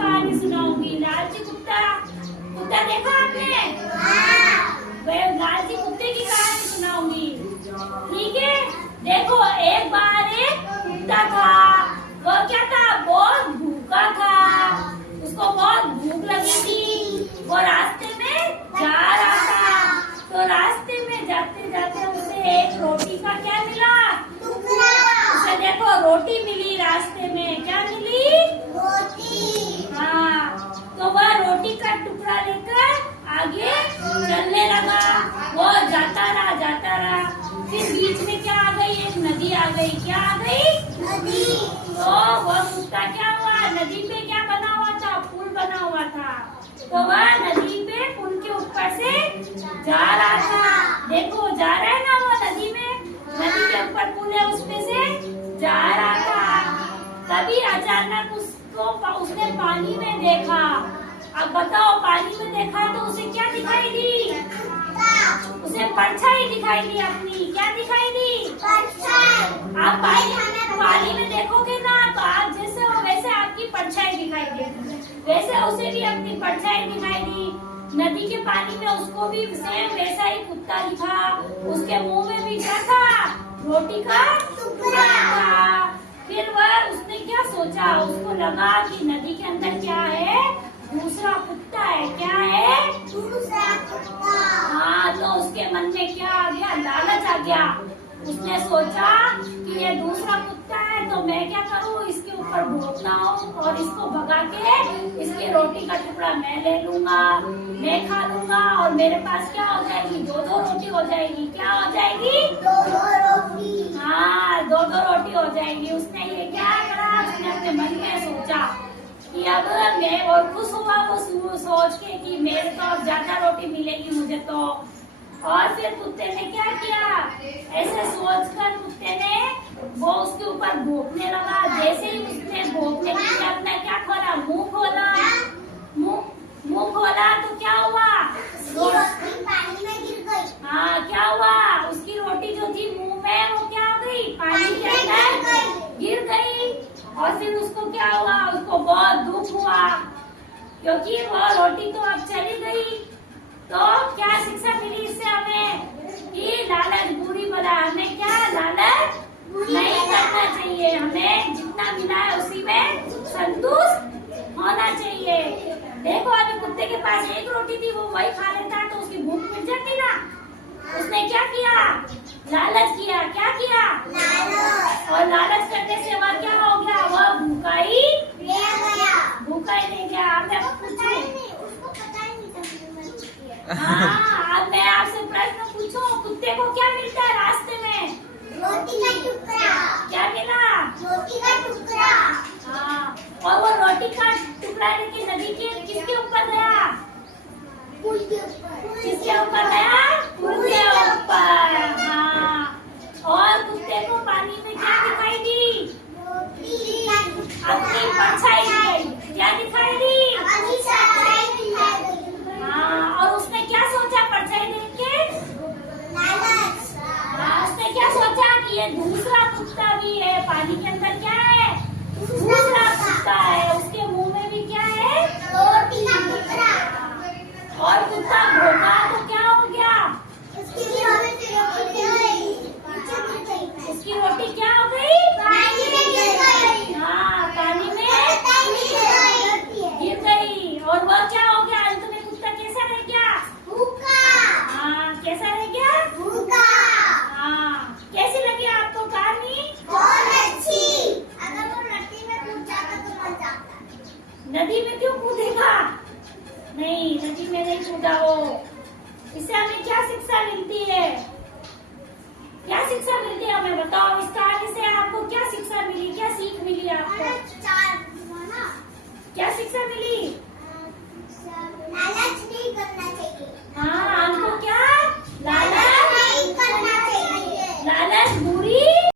कहानी सुनाऊंगी। लालची कुत्ता, कुत्ता देखा आपने? लालची कुत्ते की कहानी सुनाऊंगी, ठीक है? देखो, एक बार एक कुत्ता था। वो क्या था? बहुत भूखा था। उसको बहुत भूख लगी थी। वो रास्ते में जा रहा था, तो रास्ते में जाते जाते उसे एक रोटी का क्या मिला? टुकड़ा। उसे देखो रोटी मिली रास्ते में। क्या मिली? रोटी। हाँ, तो वह रोटी का टुकड़ा लेकर आगे चलने लगा। वो जाता रहा, जाता रहा। फिर बीच में क्या आ गई? एक नदी आ गई। क्या आ गई? नदी। तो वह कुत्ता क्या हुआ? नदी पे क्या बना हुआ था? पुल बना हुआ था। तो वह नदी पे पुल के ऊपर से जा रहा था। देखो, जा रहा है ना वो नदी में, नदी के ऊपर पुल है, उसमें से जा रहा था। तभी अचानक उसने पानी में देखा। अब बताओ, पानी में देखा तो उसे क्या दिखाई दी? उसे परछाई दिखाई दी अपनी। क्या दिखाई दी? परछाई। आप पानी में देखोगे ना, तो आप जैसे हो वैसे आपकी परछाई दिखाई देगी। वैसे उसे भी अपनी परछाई दिखाई दी। नदी के पानी में उसको भी सेम वैसा ही कुत्ता दिखा। उसके मुंह में भी क्या था? रोटी का टुकड़ा था। फिर उसने क्या सोचा? उसको लगा कि नदी के अंदर क्या है? दूसरा कुत्ता है। क्या है? दूसरा कुत्ता। हाँ, तो उसके मन में क्या आ गया? लालच आ गया। उसने सोचा कि ये दूसरा कुत्ता है, तो मैं क्या करूँ? इसके ऊपर भौंकना हूँ और इसको भगा के इसकी रोटी का टुकड़ा मैं ले लूंगा, मैं खा लूंगा, और मेरे पास क्या हो जाएगी? दो दो रोटी हो जाएगी। क्या हो जाएगी? दो दो रोटी। हाँ, दो दो रोटी हो जाएगी। उसने ये क्या करा? उसने अपने मन में सोचा कि अब मैं और खुश हुआ वो सोच के कि मेरे तो अब ज्यादा रोटी मिलेगी मुझे तो। और फिर कुत्ते ने क्या किया? ऐसे सोचकर कुत्ते ने वो उसके ऊपर भौंकने लगा। जैसे ही उसने भौंकने के लिए अपना क्या खोला? मुंह खोला। मुंह खोला तो क्या हुआ? रोटी पानी में गिर गई। हाँ, क्या हुआ? उसकी रोटी जो थी मुंह में, वो क्या हो गई? पानी के अंदर गिर गई। और फिर उसको क्या हुआ? उसको बहुत दुख हुआ, क्योंकि वो रोटी तो अब चली गई। तो क्या शिक्षा मिली इससे हमें? कि लालच बुरी बला। हमें क्या? लालच नहीं करना चाहिए। हमें जितना मिला है उसी में संतुष्ट होना चाहिए। देखो, अभी कुत्ते के पास एक रोटी थी, वो वही खा लेता तो उसकी भूख मिट जाती ना। उसने क्या किया? लालच किया। क्या किया? लालच। और लालच करने से वह क्या हो गया? वह भूखा ही रह गया। भूखा ही रह गया। आपने हाँ, अब मैं आपसे प्रश्न पूछूं, कुत्ते को क्या मिलता है रास्ते में? रोटी का टुकड़ा। क्या मिला? रोटी का टुकड़ा। हाँ, और वो रोटी का टुकड़ा लेके नदी के किसके ऊपर गया? पुल के ऊपर। किसके ऊपर गया? पुल के ऊपर। हाँ, और कुत्ते को पानी में क्या दिखाई दी? रोटी। अपनी परछाई दिखाई। क्या दिखाई दी? अपनी परछाई दिखाई दी। हाँ, और उसने क्या सोचा परछाई देख के? लालच। हाँ, उसने क्या सोचा कि ये दूसरा